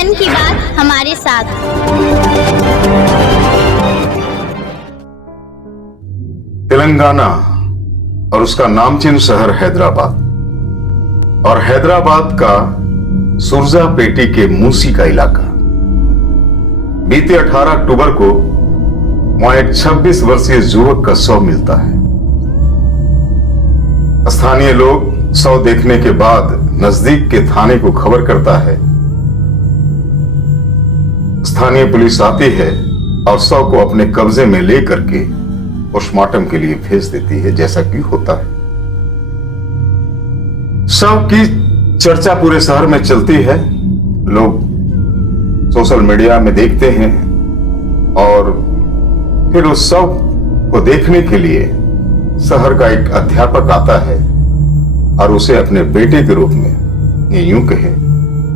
जन की बात हमारे साथ। तेलंगाना और उसका नामचीन शहर हैदराबाद, और हैदराबाद का सुरजापेटी के मूसी का इलाका। बीते 18 अक्टूबर को वहां एक 26 वर्षीय युवक का शव मिलता है। स्थानीय लोग शव देखने के बाद नजदीक के थाने को खबर करता है। स्थानीय पुलिस आती है और शव को अपने कब्जे में लेकर के पोस्टमार्टम के लिए भेज देती है, जैसा कि होता है। शव की चर्चा पूरे शहर में चलती है, लोग सोशल मीडिया में देखते हैं और फिर उस शव को देखने के लिए शहर का एक अध्यापक आता है और उसे अपने बेटे के रूप में, ये यूं कहे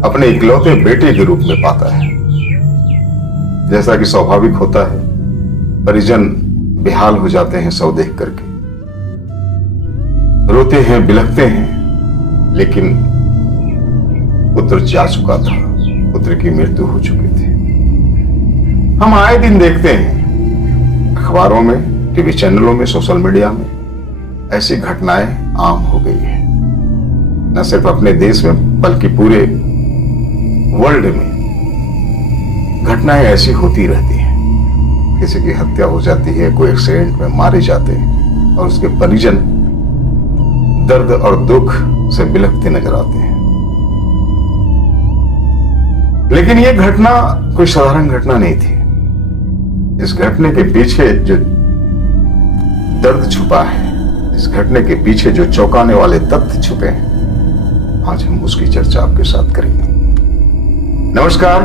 अपने इकलौते बेटे के रूप में पाता है। जैसा कि स्वाभाविक होता है, परिजन बेहाल हो जाते हैं शव देख करके, रोते हैं, बिलखते हैं, लेकिन पुत्र जा चुका था, पुत्र की मृत्यु हो चुकी थी। हम आए दिन देखते हैं अखबारों में, टीवी चैनलों में, सोशल मीडिया में ऐसी घटनाएं आम हो गई है। न सिर्फ अपने देश में बल्कि पूरे वर्ल्ड में घटनाएं ऐसी होती रहती हैं। किसी की हत्या हो जाती है, कोई एक्सीडेंट में मारे जाते हैं और उसके परिजन दर्द और दुख से बिलखते नजर आते हैं। लेकिन यह घटना कोई साधारण घटना नहीं थी। इस घटने के पीछे जो दर्द छुपा है, इस घटने के पीछे जो चौंकाने वाले तथ्य छुपे हैं, आज हम उसकी चर्चा आपके साथ करेंगे। नमस्कार,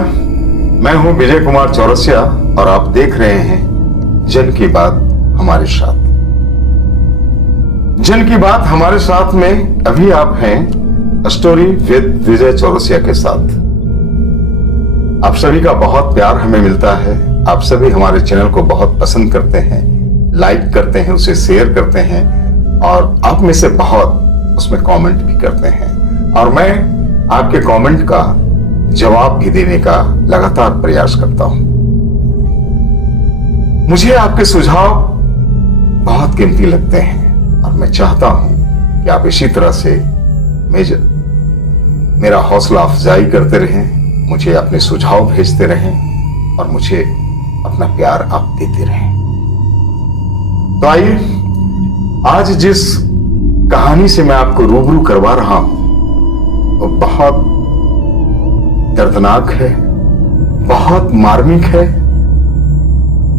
मैं हूं विजय कुमार चौरसिया और आप देख रहे हैं जन की बात हमारे साथ। जन की बात हमारे साथ में अभी आप हैं स्टोरी विद विजय चौरसिया के साथ। आप सभी का बहुत प्यार हमें मिलता है। आप सभी हमारे चैनल को बहुत पसंद करते हैं, लाइक करते हैं, उसे शेयर करते हैं और आप में से बहुत उसमें कमेंट भी करते हैं। और मैं आपके कमेंट का जवाब भी देने का लगातार प्रयास करता हूं। मुझे आपके सुझाव बहुत कीमती लगते हैं और मैं चाहता हूं कि आप इसी तरह से मेरा हौसला अफजाई करते रहें, मुझे अपने सुझाव भेजते रहें और मुझे अपना प्यार आप देते रहें। तो आइए, आज जिस कहानी से मैं आपको रूबरू करवा रहा हूं वो बहुत दर्दनाक है, बहुत मार्मिक है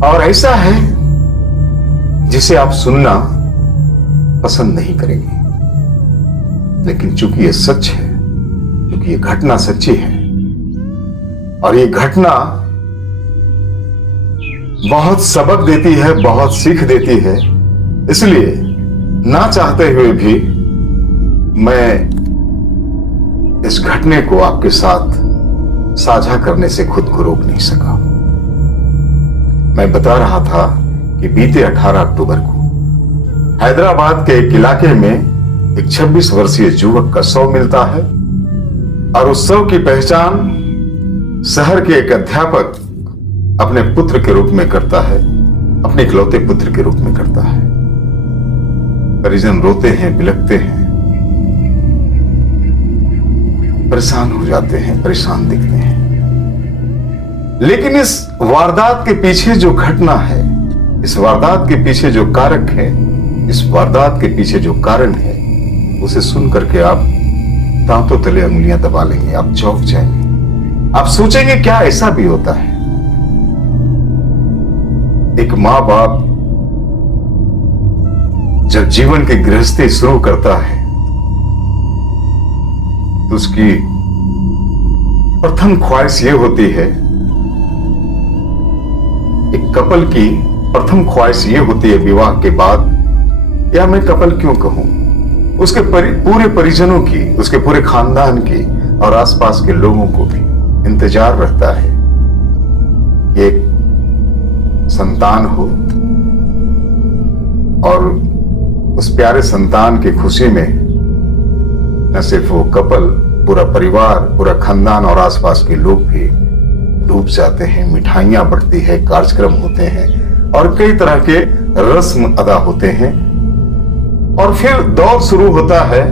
और ऐसा है जिसे आप सुनना पसंद नहीं करेंगे। लेकिन चूंकि ये सच है, क्योंकि ये घटना सच्ची है और ये घटना बहुत सबक देती है, बहुत सीख देती है, इसलिए ना चाहते हुए भी मैं इस घटने को आपके साथ साझा करने से खुद को रोक नहीं सका। मैं बता रहा था कि बीते 18 अक्टूबर को हैदराबाद के एक इलाके में एक 26 वर्षीय युवक का शव मिलता है और उस शव की पहचान शहर के एक अध्यापक अपने पुत्र के रूप में करता है, अपने इकलौते पुत्र के रूप में करता है। परिजन रोते हैं, बिलखते हैं, परेशान हो जाते हैं, परेशान दिखते हैं। लेकिन इस वारदात के पीछे जो घटना है, इस वारदात के पीछे जो कारक है, इस वारदात के पीछे जो कारण है, उसे सुन करके आप दांतों तले उंगलियां दबा लेंगे, आप चौंक जाएंगे। आप सोचेंगे क्या ऐसा भी होता है? एक मां बाप जब जीवन की गृहस्थी शुरू करता है तो उसकी प्रथम ख्वाहिश यह होती है, एक कपल की प्रथम ख्वाहिश यह होती है विवाह के बाद, या मैं कपल क्यों कहूं, उसके पूरे परिजनों की, उसके पूरे खानदान की और आसपास के लोगों को भी इंतजार रहता है कि एक संतान हो और उस प्यारे संतान की खुशी में न सिर्फ वो कपल पूरा परिवार, पूरा खानदान और आसपास के लोग भी डूब जाते हैं। मिठाइयां बढ़ती है, कार्यक्रम होते हैं और कई तरह के रस्म अदा होते हैं। और फिर दौर शुरू होता है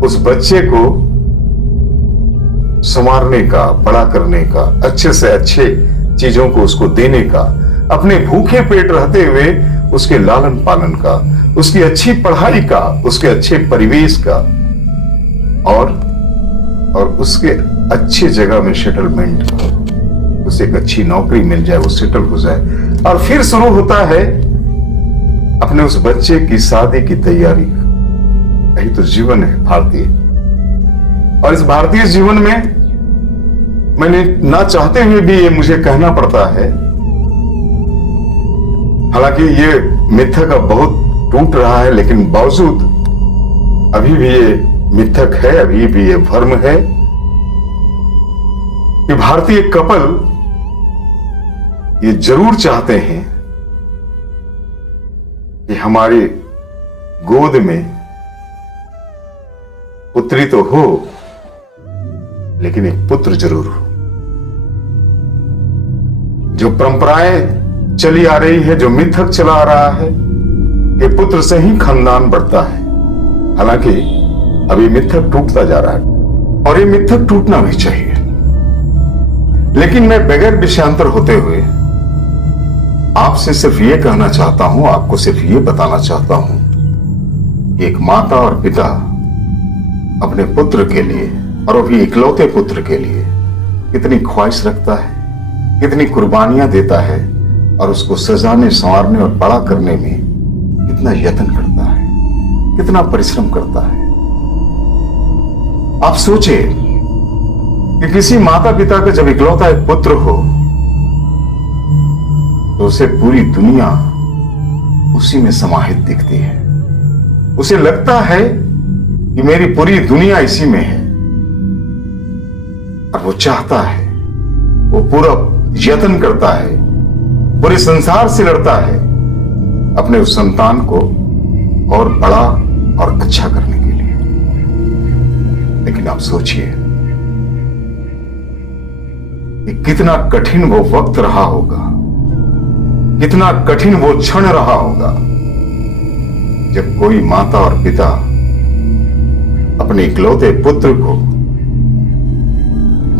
उस बच्चे को संवारने का, बड़ा करने का, अच्छे से अच्छे चीजों को उसको देने का, अपने भूखे पेट रहते हुए उसके लालन पालन का, उसकी अच्छी पढ़ाई का, उसके अच्छे परिवेश का और उसके अच्छी जगह में सेटलमेंट का, उसे एक अच्छी नौकरी मिल जाए, वो सेटल हो जाए। और फिर शुरू होता है अपने उस बच्चे की शादी की तैयारी का। यही तो जीवन है भारतीय। और इस भारतीय जीवन में मैंने ना चाहते हुए भी ये मुझे कहना पड़ता है, हालांकि ये मिथक अब बहुत टूट रहा है, लेकिन बावजूद अभी भी ये मिथक है, अभी भी ये भ्रम है कि भारतीय कपल ये जरूर चाहते हैं कि हमारी गोद में पुत्री तो हो, लेकिन एक पुत्र जरूर हो। जो परंपराएं चली आ रही है, जो मिथक चला आ रहा है कि पुत्र से ही खानदान बढ़ता है, हालांकि अभी मिथक टूटता जा रहा है और ये मिथक टूटना भी चाहिए। लेकिन मैं बगैर विषयांतर होते हुए आपसे सिर्फ ये कहना चाहता हूं, आपको सिर्फ ये बताना चाहता हूं कि एक माता और पिता अपने पुत्र के लिए, और वो भी इकलौते पुत्र के लिए, कितनी ख्वाहिश रखता है, कितनी कुर्बानियां देता है और उसको सजाने, संवारने और बड़ा करने में कितना यत्न करता है, कितना परिश्रम करता है। आप सोचे कि किसी माता पिता का जब इकलौता एक पुत्र हो तो उसे पूरी दुनिया उसी में समाहित दिखती है। उसे लगता है कि मेरी पूरी दुनिया इसी में है और वो चाहता है, वो पूरा यत्न करता है, पूरे संसार से लड़ता है अपने उस संतान को और बड़ा और अच्छा करने के लिए। लेकिन आप सोचिए कि कितना कठिन वो वक्त रहा होगा, कितना कठिन वो क्षण रहा होगा जब कोई माता और पिता अपने इकलौते पुत्र को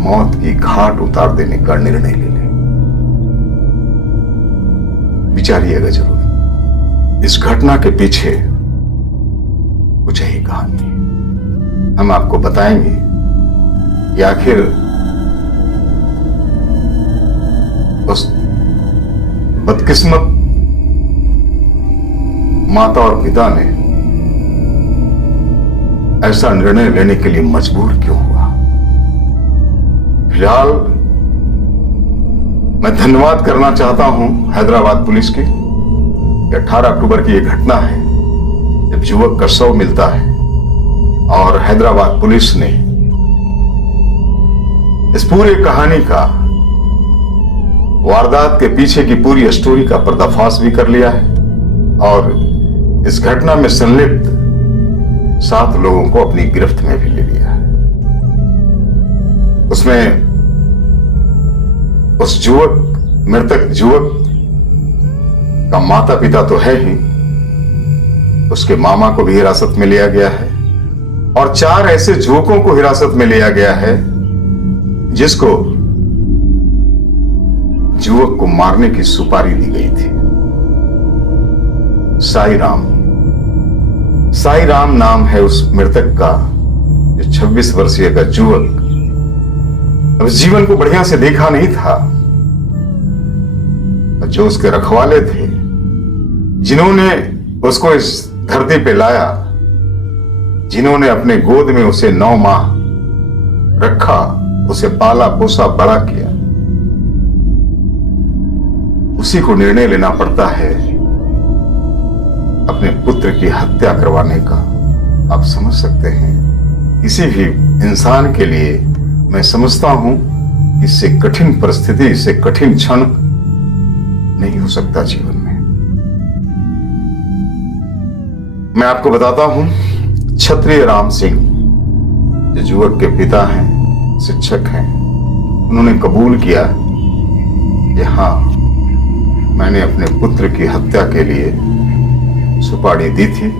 मौत की घाट उतार देने का निर्णय ले ले। विचारिएगा जरूर, इस घटना के पीछे कुछ ही कहानी है। हम आपको बताएंगे कि आखिर उस बदकिस्मत माता और पिता ने ऐसा निर्णय लेने के लिए मजबूर क्यों हुआ। फिलहाल मैं धन्यवाद करना चाहता हूं हैदराबाद पुलिस की। 18 अक्टूबर की यह घटना है जब युवक का शव मिलता है और हैदराबाद पुलिस ने इस पूरे कहानी का, वारदात के पीछे की पूरी स्टोरी का पर्दाफाश भी कर लिया है और इस घटना में संलिप्त 7 लोगों को अपनी गिरफ्त में भी ले लिया है। उसमें उस मृतक युवक का माता पिता तो है ही, उसके मामा को भी हिरासत में लिया गया है और 4 ऐसे युवकों को हिरासत में लिया गया है जिसको युवक को मारने की सुपारी दी गई थी। साई राम नाम है उस मृतक का, जो 26 वर्षीय का युवक अब जीवन को बढ़िया से देखा नहीं था। जो उसके रखवाले थे, जिन्होंने उसको इस धरती पे लाया, जिन्होंने अपने गोद में उसे 9 माह रखा, उसे पाला पोसा बड़ा किया, उसी को निर्णय लेना पड़ता है अपने पुत्र की हत्या करवाने का। आप समझ सकते हैं, किसी भी इंसान के लिए मैं समझता हूं इससे कठिन परिस्थिति, इससे कठिन क्षण नहीं हो सकता जीवन में। मैं आपको बताता हूं, क्षत्रिय राम सिंह जो युवक के पिता हैं, शिक्षक हैं, उन्होंने कबूल किया कि हाँ, मैंने अपने पुत्र की हत्या के लिए सुपारी दी थी।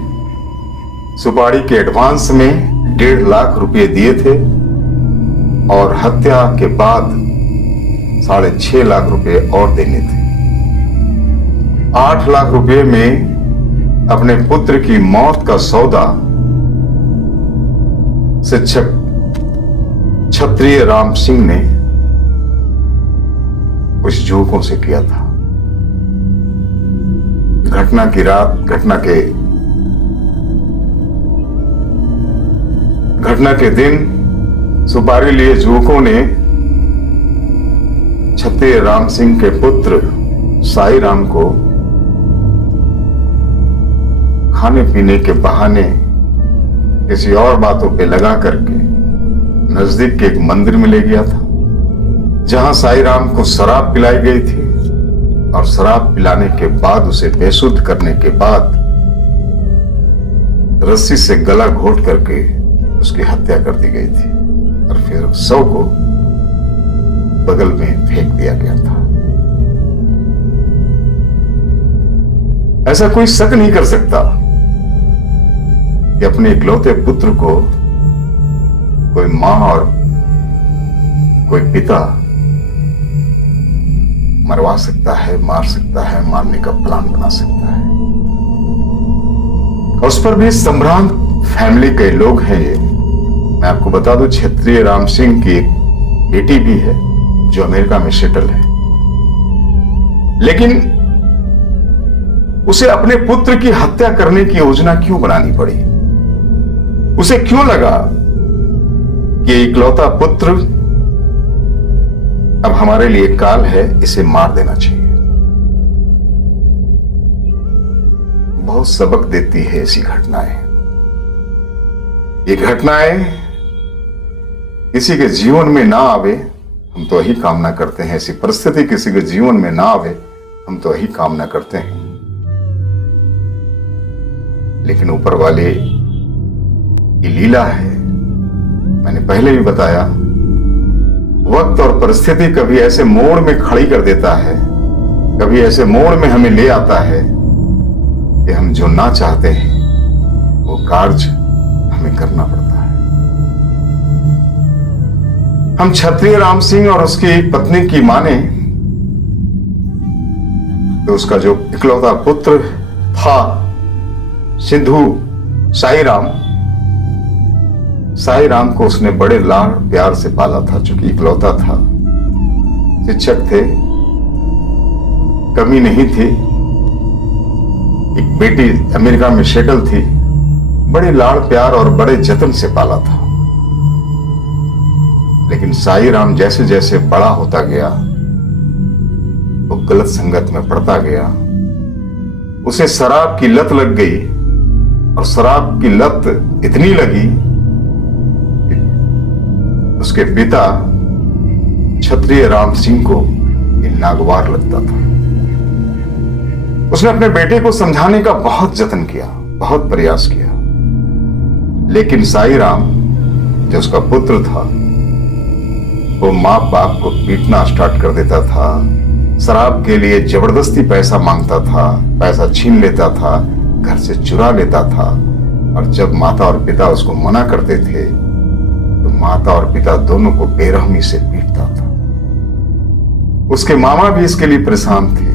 सुपारी के एडवांस में 1.5 लाख रुपए दिए थे और हत्या के बाद 6.5 लाख रुपए और देने थे। 8 लाख रुपए में अपने पुत्र की मौत का सौदा शिक्षक क्षत्रिय राम सिंह ने कुछ युवकों से किया था। घटना की रात, घटना के दिन सुपारी लिए युवकों ने क्षत्रिय राम सिंह के पुत्र साई राम को खाने पीने के बहाने किसी और बातों पे लगा करके नजदीक के एक मंदिर में ले गया था, जहां साई राम को शराब पिलाई गई थी और शराब पिलाने के बाद उसे बेसुध करने के बाद रस्सी से गला घोट करके उसकी हत्या कर दी गई थी और फिर शव को बगल में फेंक दिया गया था। ऐसा कोई शक नहीं कर सकता कि अपने इकलौते पुत्र को कोई मां और कोई पिता मरवा सकता है, मार सकता है, मारने का प्लान बना सकता है। और उस पर भी संभ्रांत फैमिली के लोग हैं। ये मैं आपको बता दूं, क्षत्रिय राम सिंह की एक बेटी भी है जो अमेरिका में सेटल है, लेकिन उसे अपने पुत्र की हत्या करने की योजना क्यों बनानी पड़ी? उसे क्यों लगा कि इकलौता पुत्र अब हमारे लिए काल है, इसे मार देना चाहिए? बहुत सबक देती है ऐसी घटनाएं। ये घटनाएं किसी के जीवन में ना आवे, हम तो यही कामना करते हैं। ऐसी परिस्थिति किसी के जीवन में ना आवे, हम तो यही कामना करते हैं। लेकिन ऊपर वाले की लीला है। मैंने पहले भी बताया, वक्त और परिस्थिति कभी ऐसे मोड़ में खड़ी कर देता है, कभी ऐसे मोड़ में हमें ले आता है कि हम जो ना चाहते हैं वो कार्य हमें करना पड़ता है। हम क्षत्रिय राम सिंह और उसकी पत्नी की माने तो उसका जो इकलौता पुत्र था सिंधु साई राम को उसने बड़े लाड़ प्यार से पाला था। चूंकि इकलौता था, शिक्षक थे, कमी नहीं थी, एक बेटी अमेरिका में सेटल थी, बड़े लाड़ प्यार और बड़े जतन से पाला था। लेकिन साई राम जैसे जैसे बड़ा होता गया वो गलत संगत में पड़ता गया। उसे शराब की लत लग गई और शराब की लत इतनी लगी कि उसके पिता क्षत्रिय राम सिंह को ये नागवार लगता था। उसने अपने बेटे को समझाने का बहुत जतन किया, बहुत प्रयास किया, लेकिन साई राम जो उसका पुत्र था वो मां बाप को पीटना स्टार्ट कर देता था। शराब के लिए जबरदस्ती पैसा मांगता था, पैसा छीन लेता था, घर से चुरा लेता था। और जब माता और पिता उसको मना करते थे तो माता और पिता दोनों को बेरहमी से पीटता था। उसके मामा भी इसके लिए परेशान थे।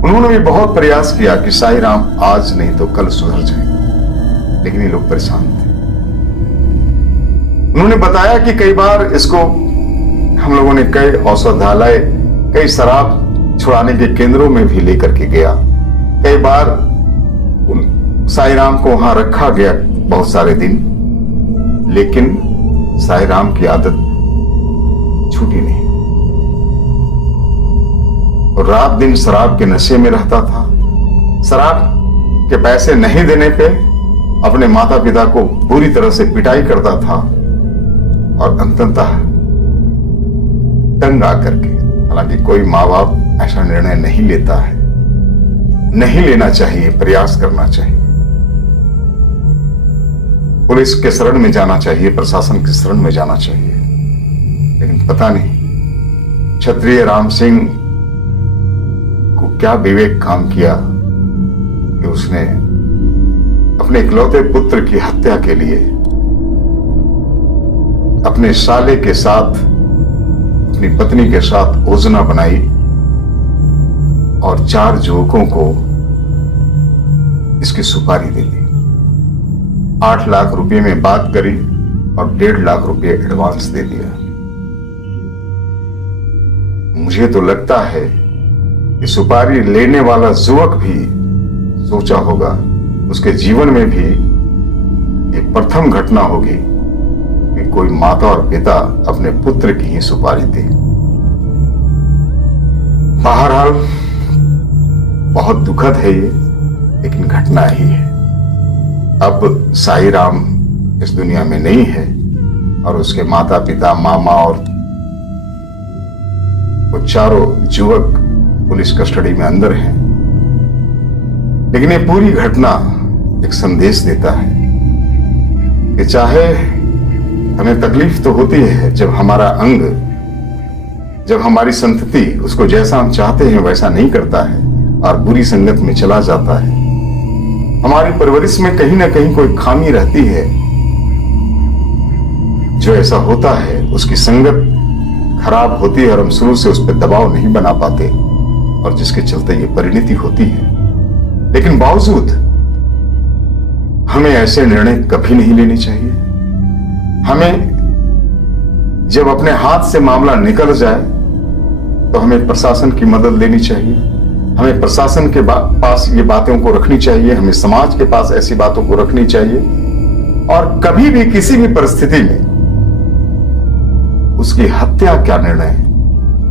उन्होंने भी बहुत प्रयास किया कि साई राम आज नहीं तो कल सुधर जाए, लेकिन ये लोग परेशान थे। उन्होंने बताया कि कई बार इसको हम लोगों ने कई औषधालय, कई शराब छुड़ाने के केंद्रों में भी लेकर के गया। कई बार साई राम को वहां रखा गया बहुत सारे दिन, लेकिन साई राम की आदत छूटी नहीं। और रात दिन शराब के नशे में रहता था। शराब के पैसे नहीं देने पे अपने माता पिता को पूरी तरह से पिटाई करता था और अंततः तंग आकर के, हालांकि कोई माँ बाप ऐसा निर्णय नहीं लेता है, नहीं लेना चाहिए, प्रयास करना चाहिए। पुलिस के शरण में जाना चाहिए, प्रशासन के शरण में जाना चाहिए, लेकिन पता नहीं क्षत्रिय राम सिंह को क्या विवेक काम किया कि उसने अपने इकलौते पुत्र की हत्या के लिए अपने साले के साथ, अपनी पत्नी के साथ योजना बनाई और 4 युवकों को इसकी सुपारी दे दी। 8 लाख रुपए में बात करी और 1.5 लाख रुपए एडवांस दे दिया। मुझे तो लगता है कि सुपारी लेने वाला युवक भी सोचा होगा, उसके जीवन में भी ये प्रथम घटना होगी कि कोई माता और पिता अपने पुत्र की ही सुपारी दे। बहरहाल बहुत दुखद है ये, लेकिन घटना ही है। अब साई राम इस दुनिया में नहीं है और उसके माता पिता, मामा और वो चारों युवक पुलिस कस्टडी में अंदर हैं। लेकिन ये पूरी घटना एक संदेश देता है कि चाहे हमें तकलीफ तो होती है जब हमारा अंग, जब हमारी संतति उसको जैसा हम चाहते हैं वैसा नहीं करता है और बुरी संगत में चला जाता है। हमारी परवरिश में कहीं ना कहीं कोई खामी रहती है। जो ऐसा होता है उसकी संगत खराब होती है और हम शुरू से उस पर दबाव नहीं बना पाते और जिसके चलते ये परिणति होती है। लेकिन बावजूद हमें ऐसे निर्णय कभी नहीं लेने चाहिए। हमें जब अपने हाथ से मामला निकल जाए तो हमें प्रशासन की मदद लेनी चाहिए। हमें प्रशासन के पास ये बातों को रखनी चाहिए, हमें समाज के पास ऐसी बातों को रखनी चाहिए और कभी भी किसी भी परिस्थिति में उसकी हत्या क्या निर्णय,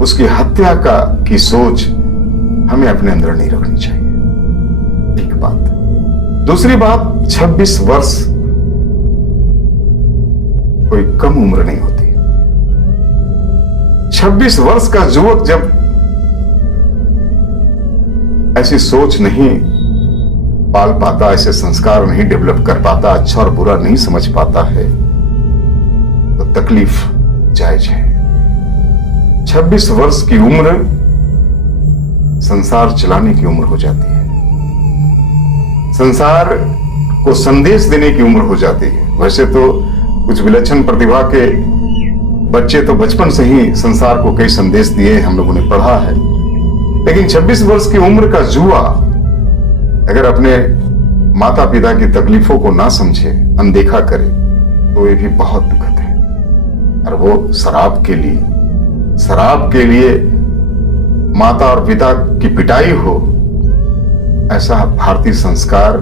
उसकी हत्या की सोच हमें अपने अंदर नहीं रखनी चाहिए। एक बात। दूसरी बात, 26 वर्ष कोई कम उम्र नहीं होती। 26 वर्ष का युवक जब ऐसी सोच नहीं पाल पाता, ऐसे संस्कार नहीं डेवलप कर पाता, अच्छा और बुरा नहीं समझ पाता है, तो तकलीफ जायज है। 26 वर्ष की उम्र संसार चलाने की उम्र हो जाती है, संसार को संदेश देने की उम्र हो जाती है। वैसे तो कुछ विलक्षण प्रतिभा के बच्चे तो बचपन से ही संसार को कई संदेश दिए, हम लोगों ने पढ़ा है। लेकिन 26 वर्ष की उम्र का युवा अगर अपने माता पिता की तकलीफों को ना समझे, अनदेखा करे, तो ये भी बहुत दुखद है। और वो शराब के लिए माता और पिता की पिटाई हो, ऐसा भारतीय संस्कार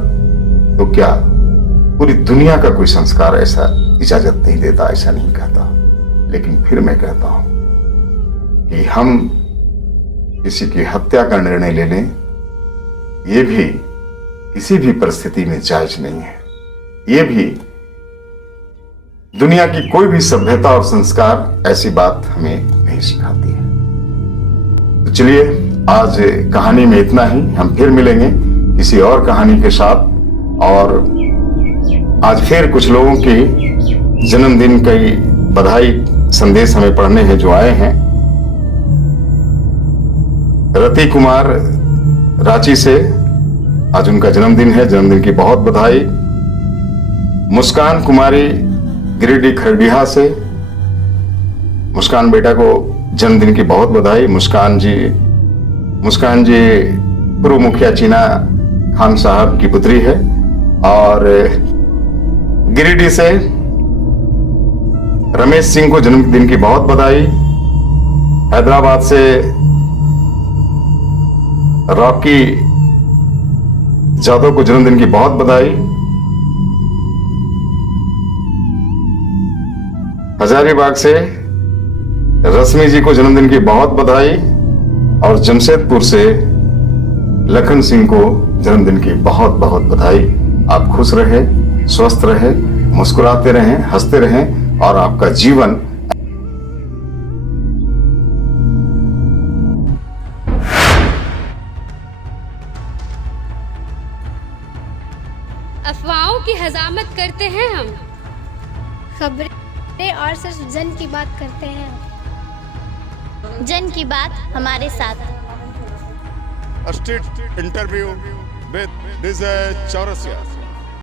तो क्या पूरी दुनिया का कोई संस्कार ऐसा इजाजत नहीं देता, ऐसा नहीं कहता। लेकिन फिर मैं कहता हूं कि हम किसी की हत्या का निर्णय ले लें, यह भी किसी भी परिस्थिति में जायज नहीं है। यह भी दुनिया की कोई भी सभ्यता और संस्कार ऐसी बात हमें नहीं सिखाती है। तो चलिए, आज कहानी में इतना ही। हम फिर मिलेंगे किसी और कहानी के साथ। और आज फिर कुछ लोगों की जन्मदिन की बधाई संदेश हमें पढ़ने हैं जो आए हैं। रति कुमार रांची से आज उनका जन्मदिन है, जन्मदिन की बहुत बधाई। मुस्कान कुमारी गिरिडीह खरडीहा से, मुस्कान बेटा को जन्मदिन की बहुत बधाई। मुस्कान जी पूर्व मुखिया चीना खान साहब की पुत्री है। और गिरिडीह से रमेश सिंह को जन्मदिन की बहुत बधाई। हैदराबाद से रॉकी जादव को जन्मदिन की बहुत बधाई। हजारीबाग से रश्मि जी को जन्मदिन की बहुत बधाई। और जमशेदपुर से लखन सिंह को जन्मदिन की बहुत बहुत बधाई। आप खुश रहें, स्वस्थ रहें, मुस्कुराते रहें, हंसते रहें और आपका जीवन अफवाहों की हजामत करते हैं हम, खबरें और सिर्फ जन की बात करते हैं। जन की बात हमारे साथ। A street interview with this Chaurasia.